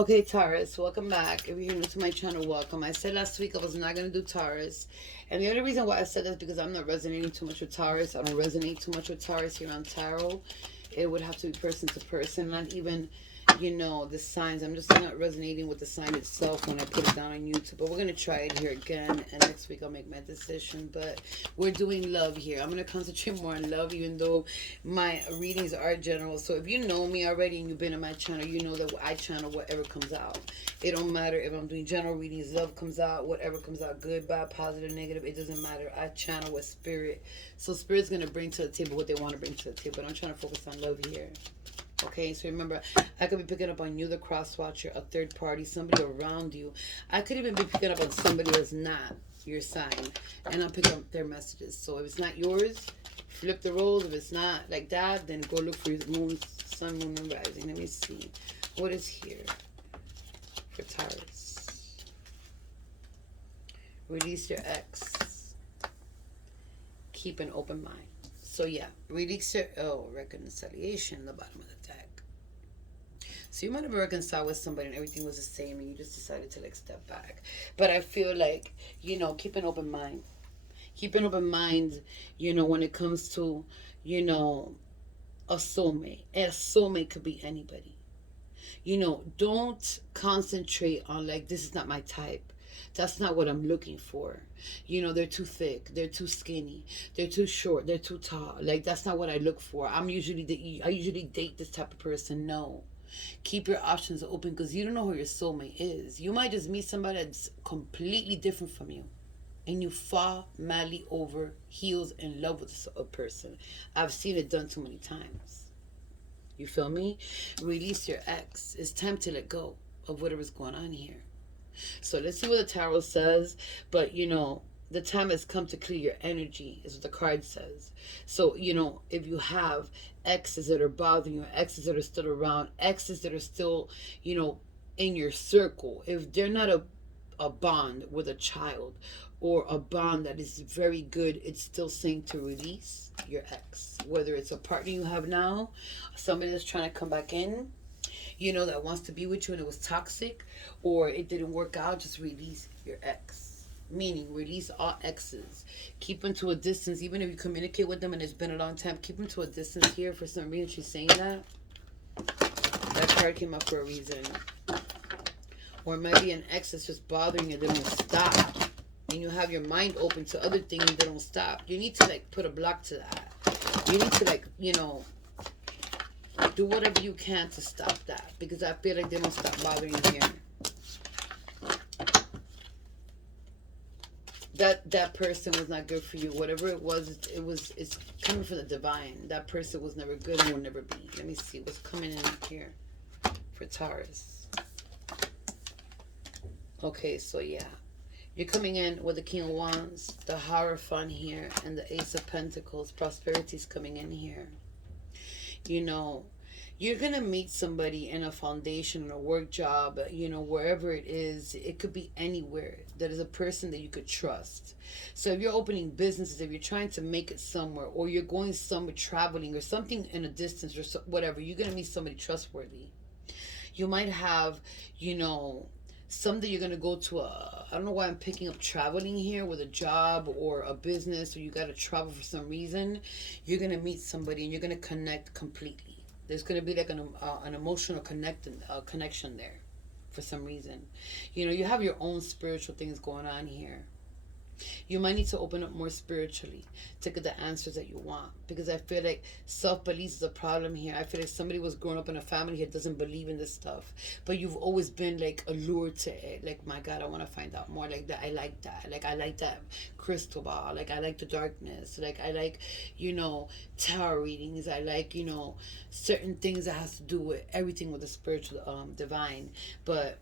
Okay, Taurus, welcome back. If you're new to my channel, welcome. I said last week I was not going to do Taurus. And the only reason why I said that is because I'm not resonating too much with Taurus. I don't resonate too much with Taurus here on Tarot. It would have to be person to person, not even, the signs. I'm just not resonating with the sign itself when I put it down on YouTube. But we're going to try it here again. And next week I'll make my decision. But we're doing love here. I'm going to concentrate more on love, even though my readings are general. So if you know me already and you've been on my channel, you know that I channel whatever comes out. It don't matter if I'm doing general readings, love comes out, whatever comes out, good, bad, positive, negative, it doesn't matter. I channel with spirit. So spirit's going to bring to the table what they want to bring to the table. But I'm trying to focus on love here. Okay, so remember, I could be picking up on you, the cross watcher, a third party, somebody around you. I could even be picking up on somebody that's not your sign, and I'll pick up their messages. So if it's not yours, flip the roles. If it's not like that, then go look for your moon, sun, moon, and rising. Let me see. What is here for Taurus? Release your ex. Keep an open mind. So yeah, release your reconciliation, the bottom of the deck. So you might have reconciled with somebody and everything was the same and you just decided to like step back. But I feel like, keep an open mind. Keep an open mind, when it comes to, a soulmate. A soulmate could be anybody. Don't concentrate on like, this is not my type. That's not what I'm looking for. They're too thick, they're too skinny, they're too short, they're too tall. Like that's not what I look for. I usually date this type of person. No. Keep your options open because you don't know who your soulmate is. You might just meet somebody that's completely different from you. And you fall madly over heels in love with a person. I've seen it done too many times. You feel me? Release your ex. It's time to let go of whatever's going on here. So let's see what the tarot says. But, the time has come to clear your energy, is what the card says. So, if you have exes that are bothering you, exes that are still around, exes that are still, in your circle, if they're not a bond with a child or a bond that is very good, it's still saying to release your ex. Whether it's a partner you have now, somebody that's trying to come back in, that wants to be with you and it was toxic or it didn't work out, just release your ex. Meaning, release all exes. Keep them to a distance. Even if you communicate with them and it's been a long time, keep them to a distance here. For some reason, she's saying that. That card came up for a reason. Or it might be an ex that's just bothering you. They don't stop. And you have your mind open to other things that don't stop. You need to, like, put a block to that. You need to, like, do whatever you can to stop that. Because I feel like they don't stop bothering you here. That person was not good for you. Whatever it was, it's coming from the divine. That person was never good and will never be. Let me see what's coming in here for Taurus. Okay, so yeah. You're coming in with the King of Wands, the Hierophant here, and the Ace of Pentacles. Prosperity's coming in here. You're going to meet somebody in a foundation, a work job, wherever it is. It could be anywhere. That is a person that you could trust. So if you're opening businesses, if you're trying to make it somewhere, or you're going somewhere traveling or something in a distance or whatever, you're going to meet somebody trustworthy. You might have, something you're going to go to I don't know why I'm picking up traveling here with a job or a business, or you got to travel for some reason. You're going to meet somebody and you're going to connect completely. There's going to be like an emotional connection there for some reason. You have your own spiritual things going on here. You might need to open up more spiritually to get the answers that you want. Because I feel like self-belief is a problem here. I feel like somebody was growing up in a family that doesn't believe in this stuff. But you've always been like allured to it. Like, my God, I want to find out more. Like that. I like that. Like, I like that crystal ball. Like, I like the darkness. Like, I like, tarot readings. I like, certain things that has to do with everything with the spiritual, divine. But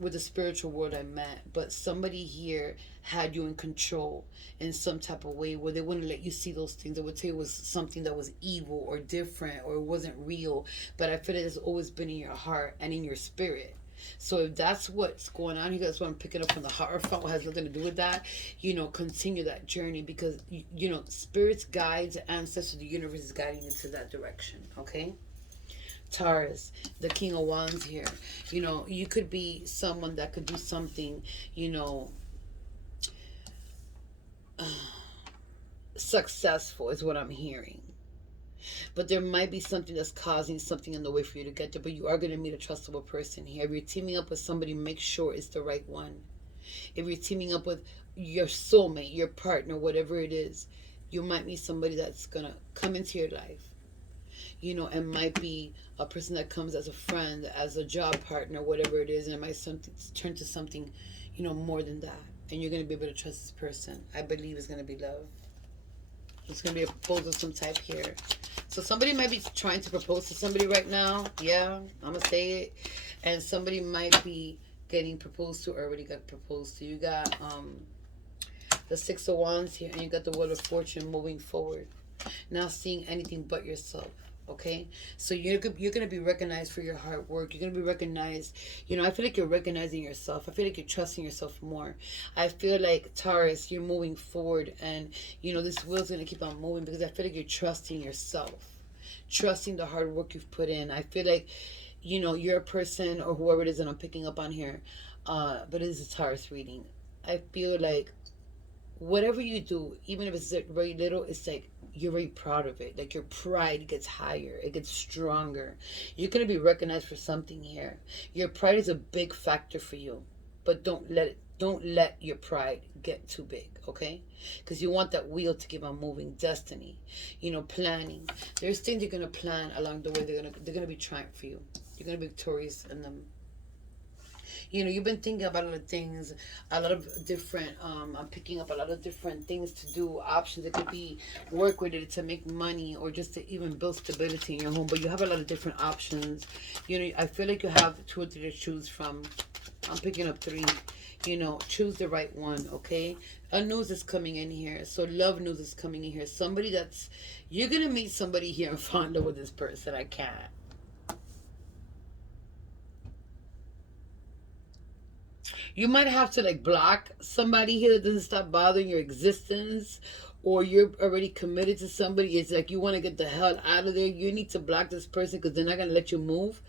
with the spiritual world I met, but somebody here had you in control in some type of way where they wouldn't let you see those things. They would say it was something that was evil or different or it wasn't real. But I feel like it's always been in your heart and in your spirit. So if that's what's going on here, that's what I'm picking up from the Hierophant, what has nothing to do with that, continue that journey because, spirits, guides, ancestors, the universe is guiding you to that direction, okay? Taurus, the King of Wands here. You could be someone that could do something, you know, successful is what I'm hearing. But there might be something that's causing something in the way for you to get there. But you are going to meet a trustable person here. If you're teaming up with somebody, make sure it's the right one. If you're teaming up with your soulmate, your partner, whatever it is, you might meet somebody that's going to come into your life. And might be a person that comes as a friend, as a job partner, whatever it is, and it might turn to something, more than that. And you're going to be able to trust this person. I believe it's going to be love. It's going to be a proposal of some type here. So somebody might be trying to propose to somebody right now. Yeah, I'm going to say it. And somebody might be getting proposed to or already got proposed to. You got the Six of Wands here, and you got the Wheel of Fortune moving forward. Not seeing anything but yourself. Okay, so you're going to be recognized for your hard work. You're going to be recognized. I feel like you're recognizing yourself. I feel like you're trusting yourself more. I feel like, Taurus, you're moving forward, and this wheel's going to keep on moving because I feel like you're trusting yourself, trusting the hard work you've put in. I feel like you're a person, or whoever it is that I'm picking up on here, but it is a Taurus reading. I feel like whatever you do, even if it's very little, it's like you're very proud of it. Like your pride gets higher, it gets stronger. You're going to be recognized for something here. Your pride is a big factor for you, but don't let your pride get too big, okay? Because you want that wheel to keep on moving. Destiny, planning. There's things you're going to plan along the way. They're gonna be trying for you. You're going to be victorious in them. You've been thinking about a lot of things, a lot of different, I'm picking up a lot of different things to do, options. It could be work related to make money or just to even build stability in your home. But you have a lot of different options. I feel like you have two or three to choose from. I'm picking up three. Choose the right one, okay? A news is coming in here. So love news is coming in here. You're going to meet somebody here and fall in love with this person. I can't. You might have to block somebody here that doesn't stop bothering your existence, or you're already committed to somebody. It's like you want to get the hell out of there. You need to block this person because they're not going to let you move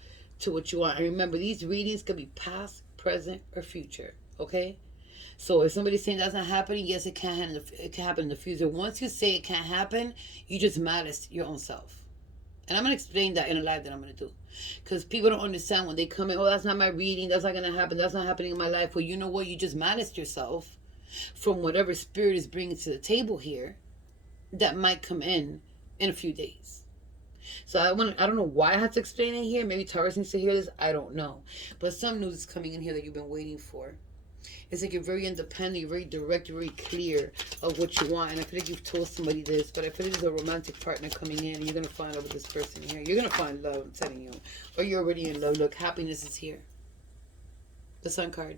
to what you want. And remember, these readings can be past, present, or future. Okay? So if somebody's saying that's not happening, yes, it can happen. It can happen in the future. Once you say it can't happen, you just malice your own self. And I'm going to explain that in a live that I'm going to do. Because people don't understand when they come in, oh, that's not my reading. That's not going to happen. That's not happening in my life. Well, you know what? You just managed yourself from whatever spirit is bringing to the table here that might come in a few days. So I don't know why I have to explain it here. Maybe Taurus needs to hear this. I don't know. But some news is coming in here that you've been waiting for. It's like you're very independent, you're very direct, you're very clear of what you want. And I feel like you've told somebody this, but I feel like there's a romantic partner coming in and you're going to find love with this person here. You're going to find love, I'm telling you. Or you're already in love. Look, happiness is here. The Sun card.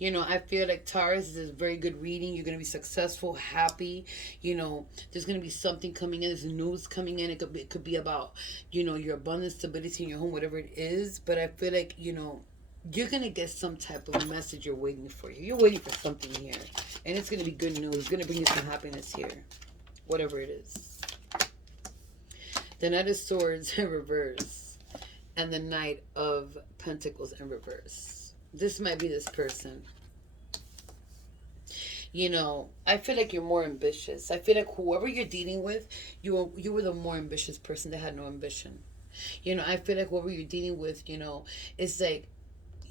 I feel like Taurus is a very good reading. You're going to be successful, happy. There's going to be something coming in. There's news coming in. It could be about, your abundance, stability in your home, whatever it is. But I feel like, you're going to get some type of message you're waiting for. You're waiting for something here. And it's going to be good news. It's going to bring you some happiness here. Whatever it is. The Knight of Swords in reverse. And the Knight of Pentacles in reverse. This might be this person. I feel like you're more ambitious. I feel like whoever you're dealing with, you were the more ambitious person that had no ambition. I feel like whoever you're dealing with, it's like,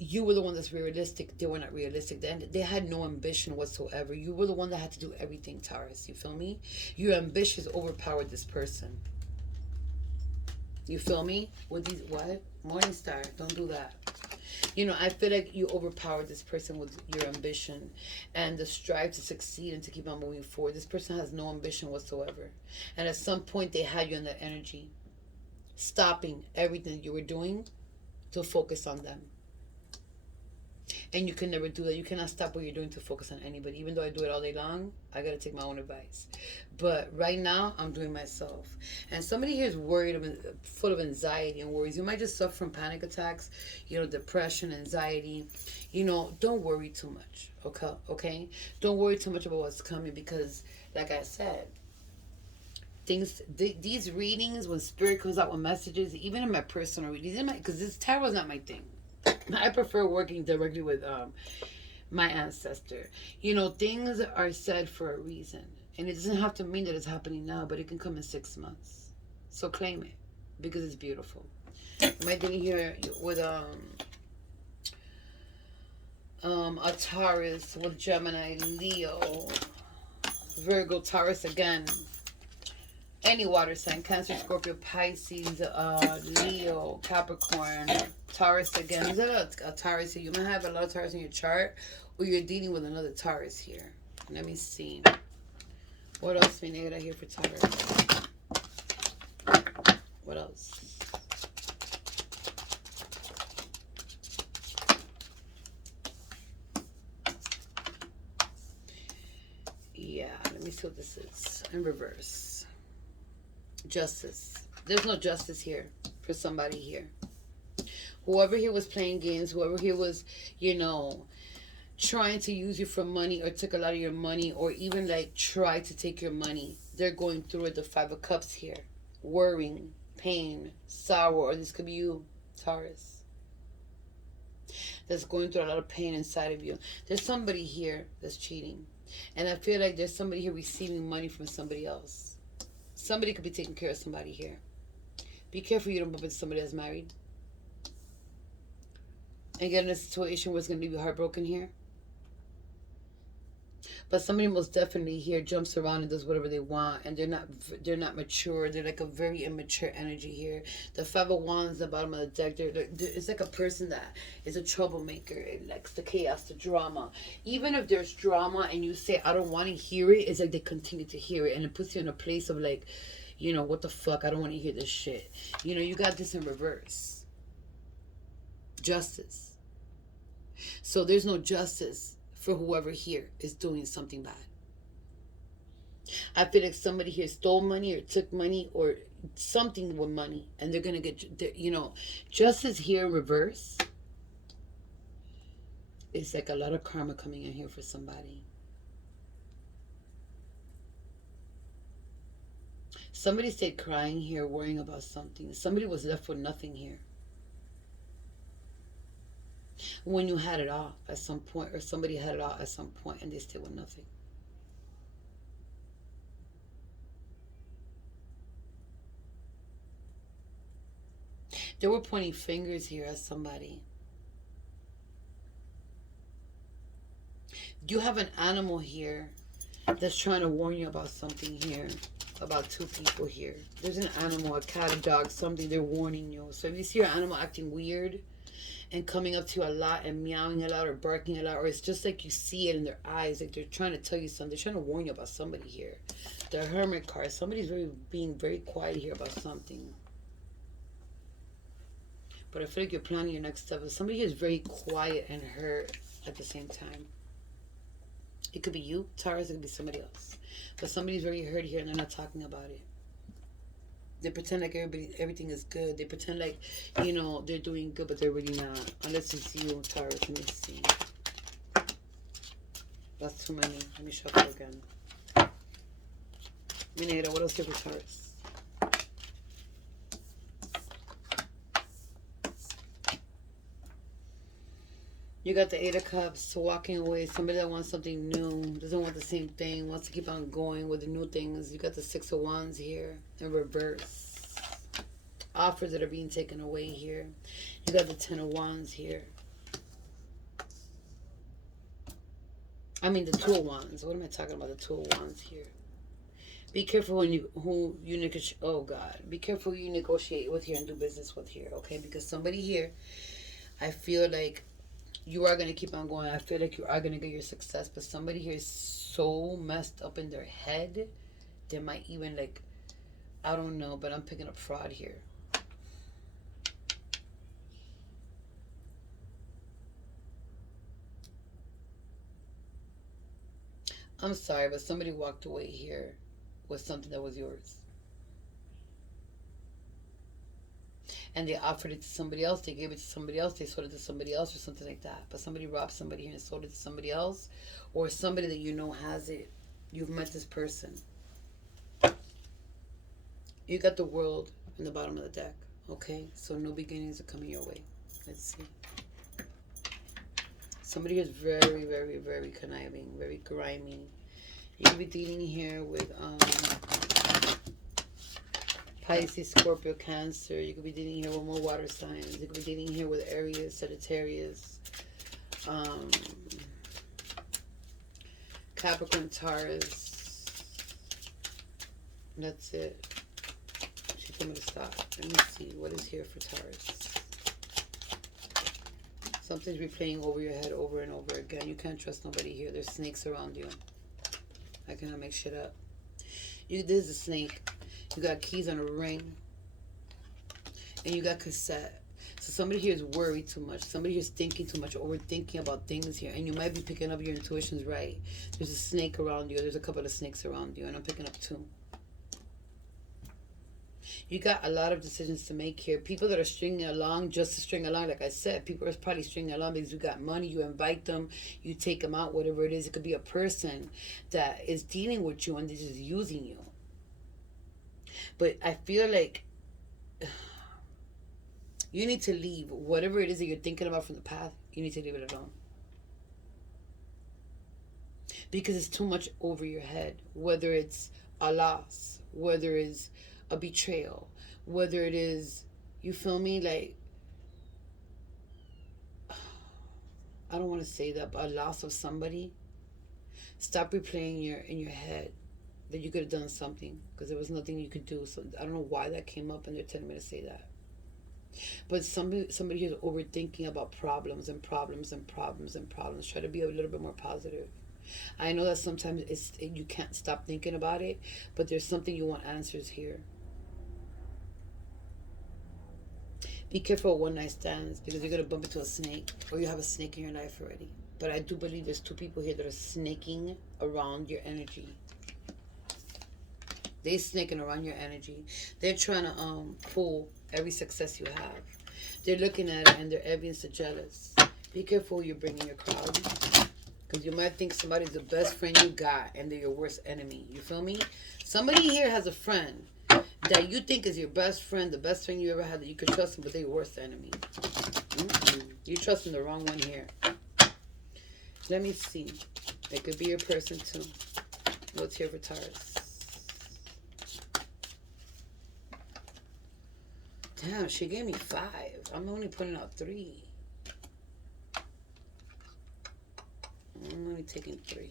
you were the one that's realistic. They were not realistic. They had no ambition whatsoever. You were the one that had to do everything, Taurus. You feel me? Your ambitions overpowered this person. You feel me? With these, what? Morning Star. Don't do that. I feel like you overpowered this person with your ambition and the strive to succeed and to keep on moving forward. This person has no ambition whatsoever. And at some point, they had you in that energy, stopping everything you were doing to focus on them. And you can never do that. You cannot stop what you're doing to focus on anybody. Even though I do it all day long, I got to take my own advice. But right now, I'm doing myself. And somebody here is worried, full of anxiety and worries. You might just suffer from panic attacks, depression, anxiety. Don't worry too much, okay? Don't worry too much about what's coming because, like I said, things, these readings, when spirit comes out with messages, even in my personal readings, because this tarot is not my thing. I prefer working directly with my ancestor. You know, things are said for a reason, and it doesn't have to mean that it's happening now, but it can come in 6 months. So claim it because it's beautiful. My thing here with a Taurus with Gemini, Leo, Virgo, Taurus again. Any water sign, Cancer, Scorpio, Pisces, Leo, Capricorn, Taurus again. Is that a Taurus here? You might have a lot of Taurus in your chart, or you're dealing with another Taurus here. Let me see. What else we need here for Taurus? What else? Yeah, let me see what this is. In reverse. Justice. There's no justice here for somebody here. Whoever here was playing games, whoever here was, you know, trying to use you for money or took a lot of your money or even like tried to take your money, they're going through it. The Five of Cups here. Worrying, pain, sorrow, or this could be you, Taurus, that's going through a lot of pain inside of you. There's somebody here that's cheating. And I feel like there's somebody here receiving money from somebody else. Somebody could be taking care of somebody here. Be careful you don't bump into somebody that's married and get in a situation where it's going to leave you heartbroken here. But somebody most definitely here jumps around and does whatever they want, and they're not mature. They're like a very immature energy here. The Five of Wands, the bottom of the deck. It's like a person that is a troublemaker. It likes the chaos, the drama. Even if there's drama and you say I don't want to hear it, it's like they continue to hear it, and it puts you in a place of like, you know, what the fuck? I don't want to hear this shit. You know, you got this in reverse. Justice. So there's no justice for whoever here is doing something bad. I feel like somebody here stole money or took money or something with money, and they're going to get, you know, justice here in reverse. It's like a lot of karma coming in here for somebody. Somebody stayed crying here, worrying about something. Somebody was left with nothing here. When you had it all at some point, or somebody had it all at some point, and they stayed with nothing. They were pointing fingers here at somebody. You have an animal here that's trying to warn you about something here. About two people here. There's an animal, a cat, a dog, something. They're warning you. So if you see your animal acting weird and coming up to you a lot and meowing a lot or barking a lot, or it's just like you see it in their eyes, like they're trying to tell you something. They're trying to warn you about somebody here. The Hermit card. Somebody's being very quiet here about something. But I feel like you're planning your next step. Somebody here is very quiet and hurt at the same time. It could be you, Taurus. It could be somebody else. But somebody's very hurt here and they're not talking about it. They pretend like everything is good. They pretend like, you know, they're doing good, but they're really not. Unless it's you, Taurus. Let me see. That's too many. Let me shuffle again. Minera, what else here for Taurus? You got the Eight of Cups, walking away. Somebody that wants something new, doesn't want the same thing, wants to keep on going with the new things. You got the Six of Wands here in reverse. Offers that are being taken away here. You got the Ten of Wands here. I mean the Two of Wands. What am I talking about? The Two of Wands here. Be careful when who you negotiate. Oh God, be careful who you negotiate with here and do business with here. Okay, because somebody here, I feel like you are going to keep on going. I feel like you are going to get your success. But somebody here is so messed up in their head. They might even like, I don't know, but I'm picking up fraud here. I'm sorry, but somebody walked away here with something that was yours. And they offered it to somebody else, they gave it to somebody else, they sold it to somebody else or something like that. But somebody robbed somebody here and sold it to somebody else, or somebody that you know has it. You've met this person. You got the world in the bottom of the deck. Okay, so no beginnings are coming your way. Let's see. Somebody who's very, very, very conniving, very grimy. You could be dealing here with Pisces, Scorpio, Cancer. You could be dealing here with more water signs. You could be dealing here with Aries, Sagittarius, Capricorn, Taurus. That's it. She told me to stop. Let me see what is here for Taurus. Something's replaying over your head over and over again. You can't trust nobody here. There's snakes around you. I cannot make shit up. This is a snake. You got keys on a ring. And you got cassette. So somebody here is worried too much. Somebody here is thinking too much, overthinking about things here. And you might be picking up your intuitions right. There's a snake around you. There's a couple of snakes around you. And I'm picking up two. You got a lot of decisions to make here. People that are stringing along just to string along. Like I said, people are probably stringing along because you got money. You invite them. You take them out, whatever it is. It could be a person that is dealing with you and they're just using you. But I feel like you need to leave whatever it is that you're thinking about from the past. You need to leave it alone. Because it's too much over your head. Whether it's a loss, whether it's a betrayal, whether it is, you feel me, like, I don't want to say that, but a loss of somebody. Stop replaying in your head that you could have done something because there was nothing you could do. So I don't know why that came up and they're telling me to say that. But somebody who's overthinking about problems and problems and problems and problems. Try to be a little bit more positive. I know that sometimes you can't stop thinking about it, but there's something you want answers here. Be careful with one night stands because you're going to bump into a snake or you have a snake in your life already. But I do believe there's two people here that are snaking around your energy. They're snaking around your energy. They're trying to pull every success you have. They're looking at it and they're envious and jealous. Be careful who you're bringing your crowd. Because you might think somebody's the best friend you got and they're your worst enemy. You feel me? Somebody here has a friend that you think is your best friend, the best friend you ever had that you could trust them, but they're your worst enemy. You're trusting the wrong one here. Let me see. It could be your person too. What's here for Taurus? Damn, she gave me 5. I'm only putting out 3. I'm only taking 3.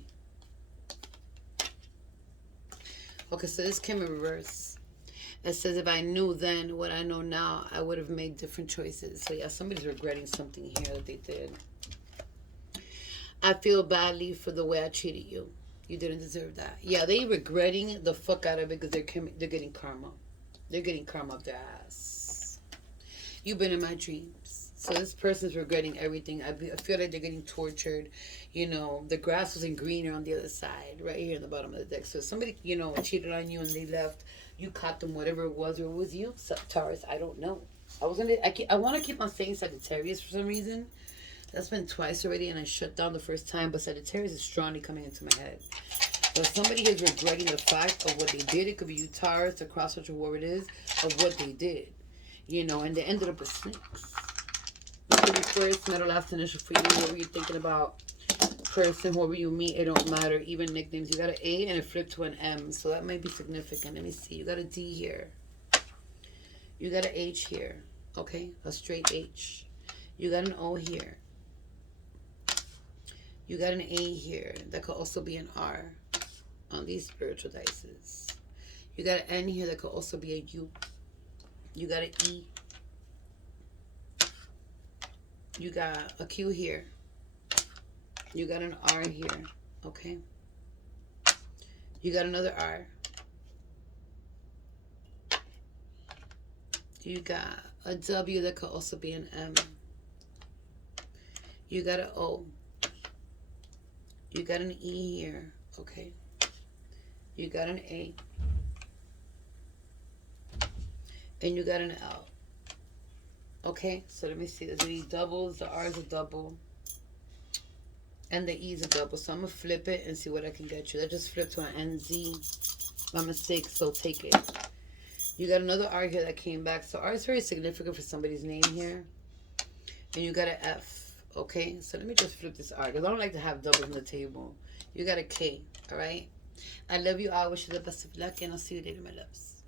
Okay, so this came in reverse. It says, if I knew then what I know now, I would have made different choices. So yeah, somebody's regretting something here that they did. I feel badly for the way I treated you. You didn't deserve that. Yeah, they regretting the fuck out of it because they're getting karma. They're getting karma up their ass. You've been in my dreams. So this person's regretting everything. I feel like they're getting tortured. You know, the grass wasn't greener on the other side, right here in the bottom of the deck. So somebody, you know, cheated on you and they left. You caught them, whatever it was, or it was you, Taurus. I don't know. I want to keep on saying Sagittarius for some reason. That's been twice already, and I shut down the first time. But Sagittarius is strongly coming into my head. But somebody is regretting the fact of what they did. It could be you, Taurus, the crosswatch, or whoever it is, of what they did. You know, and they ended up with snakes. It could be first, middle, last initial for you. Whoever you're thinking about, person, whoever you meet, it don't matter. Even nicknames. You got an A and it flipped to an M. So that might be significant. Let me see. You got a D here. You got an H here. Okay? A straight H. You got an O here. You got an A here. That could also be an R on these spiritual dices. You got an N here. That could also be a U. You got an E. You got a Q here. You got an R here. Okay? You got another R. You got a W that could also be an M. You got an O. You got an E here. Okay? You got an A. And you got an L. Okay? So let me see. There's these doubles. The R is a double. And the E is a double. So I'm going to flip it and see what I can get you. That just flipped to an NZ. My mistake, so take it. You got another R here that came back. So R is very significant for somebody's name here. And you got an F. Okay, so let me just flip this R because I don't like to have doubles on the table. You got a K. All right. I love you. I wish you the best of luck, and I'll see you later, my loves.